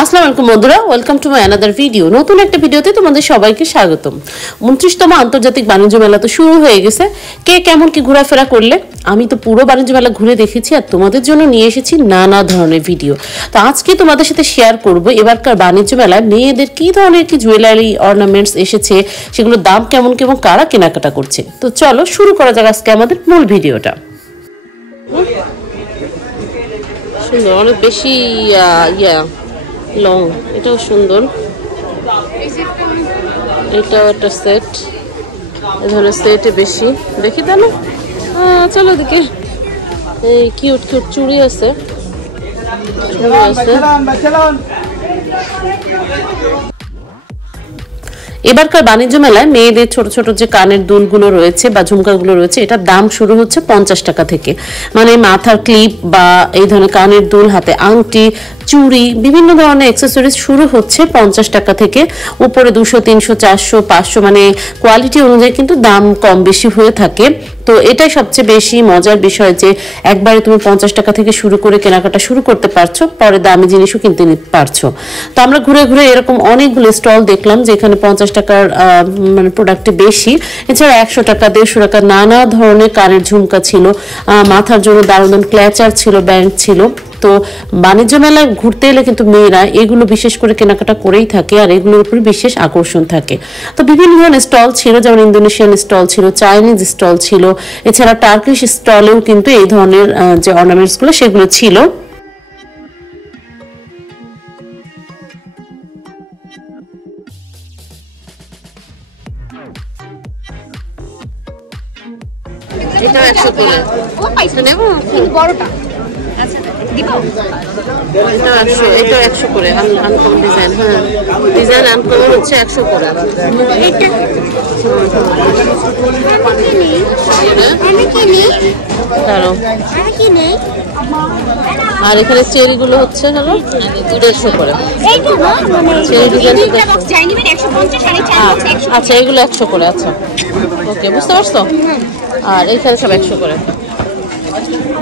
আসসালামু আলাইকুম বন্ধুরা, welcome to my another video. নতুন একটা ভিডিওতে তোমাদের সবাইকে স্বাগতম। 29তম আন্তর্জাতিক বাণিজ্য মেলা তো শুরু হয়ে গেছে। কে কেমন কি ঘোরাফেরা করলে? আমি তো পুরো বাণিজ্য মেলা ঘুরে দেখেছি আর তোমাদের জন্য নিয়ে এসেছি নানা ধরনের ভিডিও। তো আজকে তোমাদের সাথে শেয়ার করব এবারকার বাণিজ্য মেলায় মেয়েদের কি ধরনের কি জুয়েলারি অর্নামেন্টস এসেছে, সেগুলোর দাম কেমন কেমন, কারা কেনাকাটা করছে। তো চলো শুরু করা যাক আজকে আমাদের মূল ভিডিওটা। সুন্দর, অনেক বেশি লং, এটাও সুন্দর। এটাও একটা সেট, এ ধরনের সেটে বেশি দেখি তা না। চলো দেখি, এই কিউট কিউট চুড়ি আছে। এবারকার বাণিজ্য মেলায় মেয়েদের ছোট ছোট যে কানের দুলগুলো রয়েছে বা ঝুমকাগুলো রয়েছে, এটার দাম শুরু হচ্ছে 50 টাকা থেকে। মানে মাথার ক্লিপ বা এই ধরনের কানের দুল, হাতে আংটি, চুড়ি, বিভিন্ন ধরনের অ্যাক্সেসরিজ শুরু হচ্ছে 50 টাকা থেকে। উপরে 200, 300, 400, 500, মানে কোয়ালিটি অনুযায়ী কিন্তু দাম কম বেশি হয়ে থাকে। তো এটাই সবচেয়ে বেশি মজার বিষয় যে একবারে তুমি 50 টাকা থেকে শুরু করে কেনাকাটা শুরু করতে পারছো, পরে দামি জিনিসও কিনতে নিতে পারছো। তো আমরা ঘুরে ঘুরে এরকম অনেকগুলো স্টল দেখলাম যেখানে 50 টাকার মানে প্রোডাক্টে বেশি। এছাড়া 100 টাকা, 150 টাকা নানা ধরনের কানের ঝুমকা ছিল, মাথার জন্য দারুণ দারুণ ক্ল্যাচার ছিল, ব্যান্ড ছিল। তো বাণিজ্য মেলায় ঘুরতে এলে কিন্তু মেয়েরা এগুলো বিশেষ করে কেনাকাটা করেই থাকে আর এগুলোর উপর বিশেষ আকর্ষণ থাকে। তো বিভিন্ন ধরনের স্টল ছিল, যেমন ইন্দোনেশিয়ান স্টল ছিল, চাইনিজ স্টল ছিল, এছাড়া টার্কিশ স্টলেও কিন্তু এই ধরনের যে অর্নামেন্টস গুলো সেগুলো ছিল। এটা 100 করে। ও পাইছো নেব কিন্তু বড়টা। আচ্ছা দিব। এটা 100 করে, আনকমন ডিজাইন। হ্যাঁ, ডিজাইন আনকমন হচ্ছে 100 করে। এটা আর এখানে চেরি গুলো হচ্ছে হলো 150 করে। Cherry design. আচ্ছা, এগুলো 100 করে। আচ্ছা ওকে, বুঝতে পারছো। আর এইখানে সব 100 করে।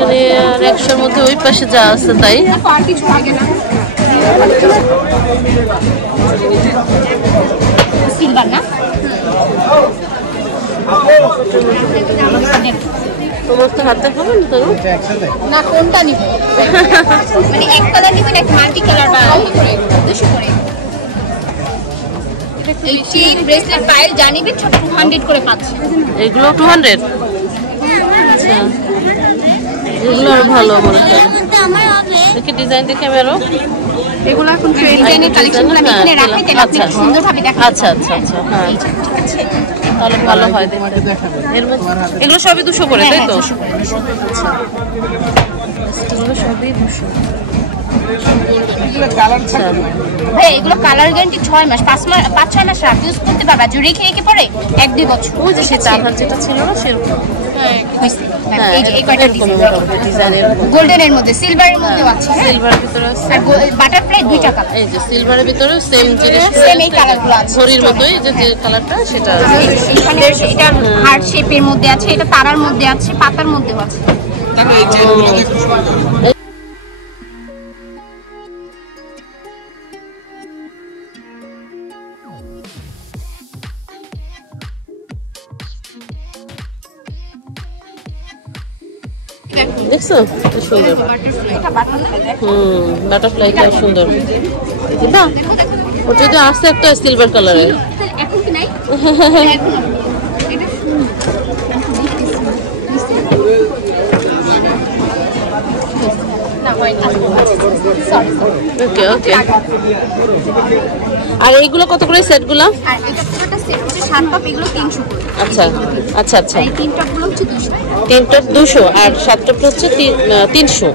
মানে আর 100-র মধ্যে ওই পাশে যা আছে তাই। সিলভার না, তোমার তো হাতে হবে না তো না, কোনটা নিব? মানে এক কালার নিব না মাল্টি কালার বা 200 করে। এই চেইন ব্রেসলেট পাইল জানিবে ছোট 200 করে পাচ্ছে। এগুলো 200। আচ্ছা, এগুলো আর ভালো মনে হয়। দেখি ডিজাইন দেখে মেরো। এগুলো এখন ট্রেন্ডিং কালেকশনগুলো আমি এখানে রাখি তাহলে আপনি সুন্দরভাবে দেখেন। আচ্ছা আচ্ছা আচ্ছা, হ্যাঁ ঠিক আছে, তাহলে ভালো হয় দেখতে। এর মধ্যে এগুলো সবই 200 করে, তাই তো? আচ্ছা, এগুলো সবই 200। ভাই এগুলো কালার গ্যারান্টি 6 মাস, 5-6 মাস রাখ ইউজ করতে পারবা। যদি রেখে রেখে পরে 1-2 বছর। ওই যে সে চার যেটা ছিল না সেরকম। হ্যাঁ, এই কয়টা ডিজাইনের গোল্ডেনের মধ্যে, সিলভারের মধ্যেও আছে। সিলভারের ভিতরে আছে আর বাটারফ্লাই 2 টাকা। এই যে সিলভারের ভিতরে সেম জিনিস, সেম এই কালারগুলো আছে। ঘড়ির মতোই যে কালারটা সেটা আছে। এখানে এটা হার্ট শেপের মধ্যে আছে, এটা তারার মধ্যে আছে, পাতার মধ্যেও আছে। দেখো এই চেনগুলো দেখো। দেখছো কি সুন্দর। বাটারফ্লাইটা সুন্দর। না ওটা তো আছে একটা সিলভার কালারের। এখন কি নাই? ওকে ওকে। আর এইগুলো কত করে সেটগুলো? আর এটা পুরোটা সেট হচ্ছে 7 টপ, এগুলো 300 করে। আচ্ছা আচ্ছা আচ্ছা, এই 3 টপগুলো হচ্ছে 200। 3 টপ 200 আর 7 টপ হচ্ছে 300।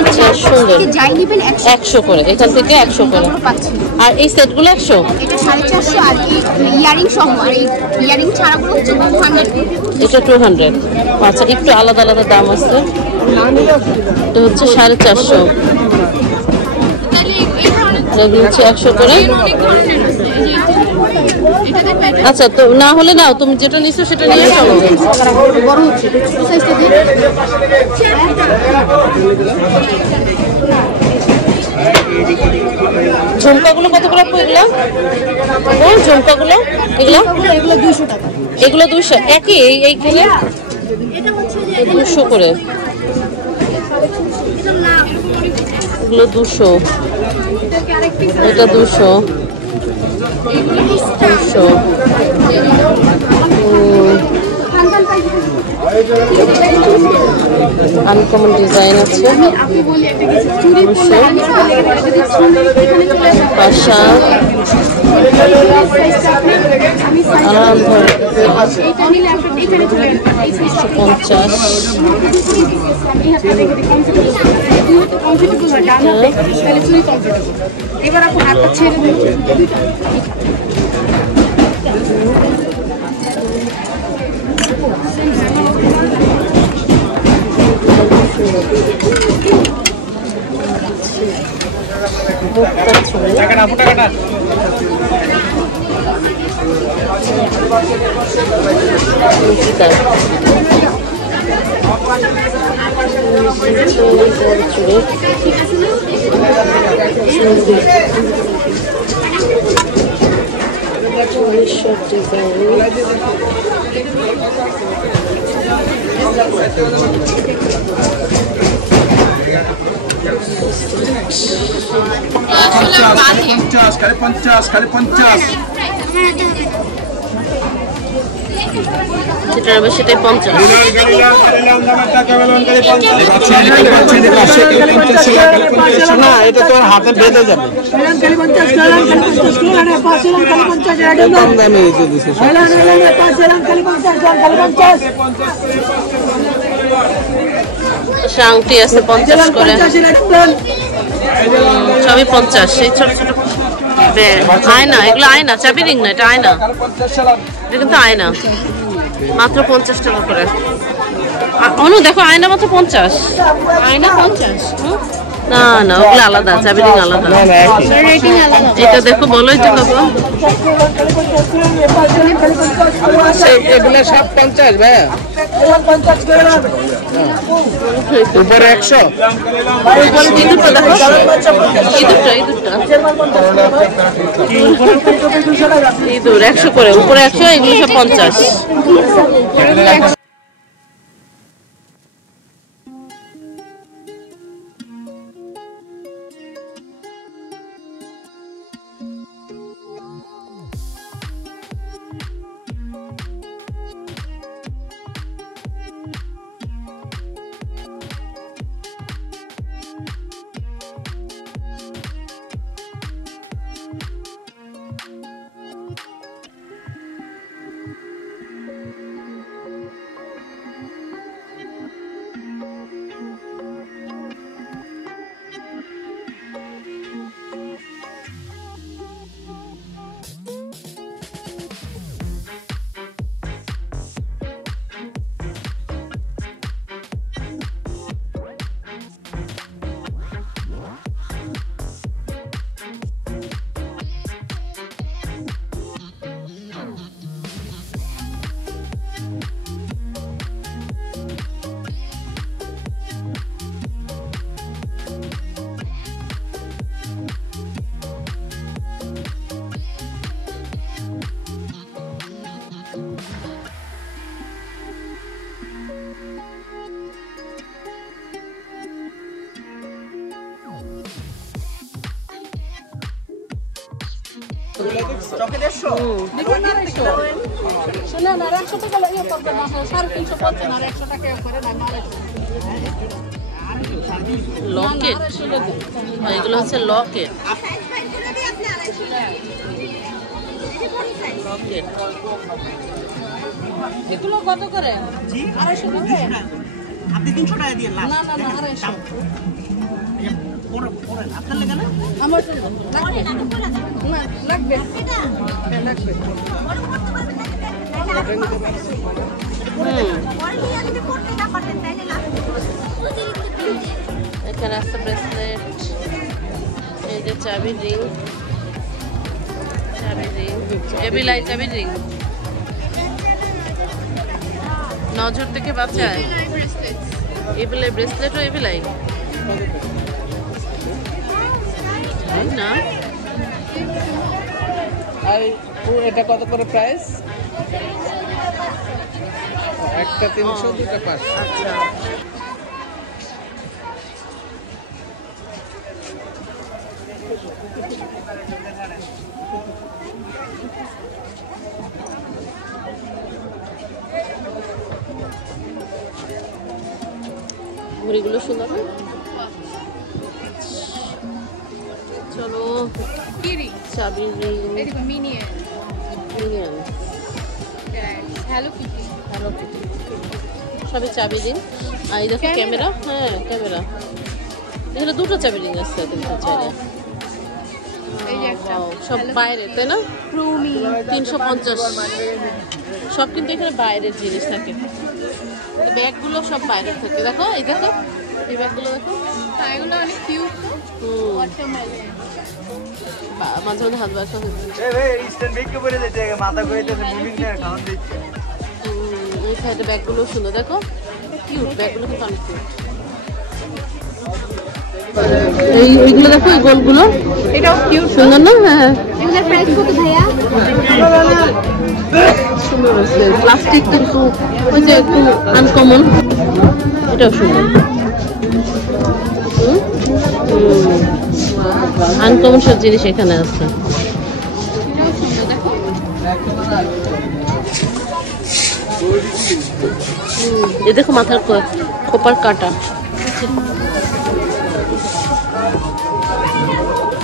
আচ্ছা সুন্দর। যাই নেবেন 100 করে, এখান থেকে 100 করে। আর এই সেটগুলো 100। এটা 450 আর ইয়ারিং সহ, আর এই ইয়ারিং ছাড়াগুলো হচ্ছে 200। এটা 200। আচ্ছা, একটু আলাদা আলাদা দাম আছে। এটা হচ্ছে 450। এগুলো হচ্ছে 100 করে। আচ্ছা, তো না হলে নাও, তুমি যেটা নিছো সেটা নিয়ে চলো। বড় হচ্ছে সাইজটা দিই। ঝুমকাগুলো কত করে আপু এগুলো? ওই ঝুমকাগুলো এগুলো 200 টাকা। এগুলো 200 একই এইখানে এটা হচ্ছে যে 200 করে এটা না এগুলো 200 এটা 200 200 আনকমন ডিজাইন আছে পাশা আরাম ধরে 150 এবার আপনি হাতটা ছেড়ে দিন খালি 50 যেটা হবে সেটাই 50 না এটা তো হাতে বেঁধে যাবে কম দামে দিতে দিছে আংটি আছে 50 করে সবই 50 সেই ছোট ছোট আয়না এগুলো আয়না চাবি রিং না এটা আয়না এটা কিন্তু আয়না মাত্র 50 টাকা করে অনু দেখো আয়না মাত্র 50 আয়না 50 না না ওগুলো আলাদা চাবি রিং আলাদা এটা দেখো বলোই তো বাবা এগুলো সব 50 ভাইয়া উপরে 100 এই দুটো দেখো এই দুটো 100 করে উপরে 100 এগুলো সব 50 লকেট এগুলো হচ্ছে লকেট লকেট এগুলো কত করে 250 করে আপনি 300 টাকা দিয়ে লাস্ট না না 250 আপনার লাগে না আমার লাগবে লাগবে এখানে আছে ব্রেসলেট এই যে চাবি রিং এবিলাই চাবি রিং নজর থেকে বাঁচায় এবিলাই ব্রেসলেট ও এবিলাই না আর এটা কত করে প্রাইস? একটা 300, দুটো 500। আচ্ছা ঘড়িগুলো সুন্দর না? চলো কিরি চাবি রিং এদিকে মিনিয়ে হ্যালো কিটি হ্যালো সবই চাবি রিং। আর এই দেখো ক্যামেরা, হ্যাঁ ক্যামেরা, এখানে দুটো চাবি রিং আছে কিন্তু চাইলে। এই যে একটা Wow, সব বাইরে তাই না? রুমি 350 সব কিন্তু এখানে বাইরের জিনিস থাকে। ব্যাগগুলো সব বাইরের থাকে। দেখো এই দেখো এই ব্যাগগুলো দেখো, এগুলো অনেক কিউট তো ওয়াটারমেলন মাঝে মাঝে হাত ব্যথা হয়ে এই সাইডে ব্যাগগুলো সুন্দর। দেখো কিউট ব্যাগগুলো কিন্তু অনেক কিউট। এইগুলো দেখো এই গোলগুলো এটাও কিউট সুন্দর না? হ্যাঁ এগুলোর প্রাইস কত ভাইয়া সুন্দর আছে। প্লাস্টিক কিন্তু ওই যে একটু আনকমন, এটাও সুন্দর। আনকমন সব জিনিস এখানে আছে। এ দেখো মাথার খোপার কাটা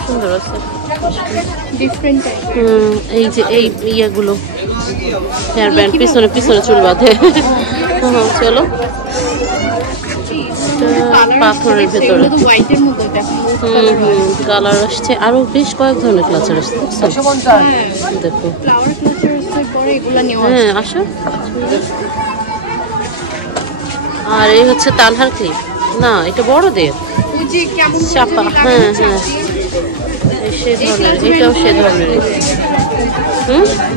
সুন্দর আছে। ডিফারেন্ট টাইপ এই যে এই ইয়েগুলো হেয়ার ব্যান্ড, পিছনে পিছনে চুল বাঁধে। চলো পাথরের ভেতরে হোয়াইটের মতো দেখো কালার আসছে, আরো বেশ কয়েক ধরনের ক্লাচার আসছে দেখো। ফ্লাওয়ার ক্লাচার আছে পরে এগুলা নেওয়া হ্যাঁ আসো। আর এই হচ্ছে তানহার ক্লিপ, না এটা বড়দের ওই যে কেমন চাপা, হ্যাঁ হ্যাঁ সে ধরনের, এটাও সে ধরনের।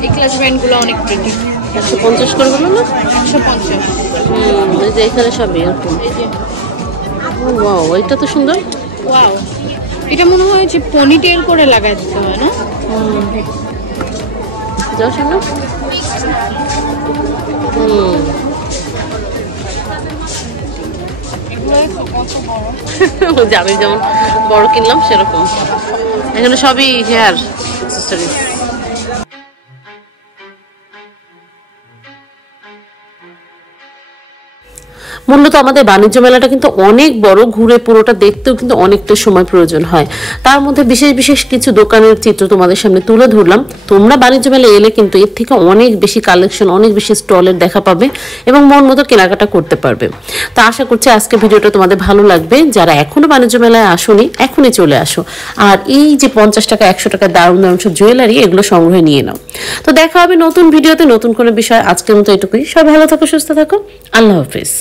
এই ক্লাচ ব্যান্ডগুলো অনেক প্রিটি 150 করে বলো না? 150 এই যে এখানে সব এরকম। এই যে ওয়াও এটা তো সুন্দর। ওয়াও এটা মনে হয় যে পনিটেল করে লাগাই দিতে হয় না? যাও শোনো। যাবে যেমন বড় কিনলাম সেরকম, এখানে সবই হেয়ার অ্যাক্সেসরিজ। মূলত আমাদের বাণিজ্য মেলাটা কিন্তু অনেক বড়, ঘুরে পুরোটা দেখতেও কিন্তু অনেকটা সময় প্রয়োজন হয়। তার মধ্যে বিশেষ বিশেষ কিছু দোকানের চিত্র তোমাদের সামনে তুলে ধরলাম। তোমরা বাণিজ্য মেলায় এলে কিন্তু এর থেকে অনেক বেশি কালেকশন, অনেক বেশি স্টলের দেখা পাবে এবং মন মতো কেনাকাটা করতে পারবে। তো আশা করছি আজকে ভিডিওটা তোমাদের ভালো লাগবে। যারা এখনো বাণিজ্য মেলায় আসোনি এখনই চলে আসো, আর এই যে 50 টাকা 100 টাকা দারুণ দারুণ সব জুয়েলারি এগুলো সংগ্রহে নিয়ে নাও। তো দেখা হবে নতুন ভিডিওতে নতুন কোনো বিষয়। আজকের মতো এটুকুই, সবাই ভালো থাকো, সুস্থ থাকো, আল্লাহ হাফেজ।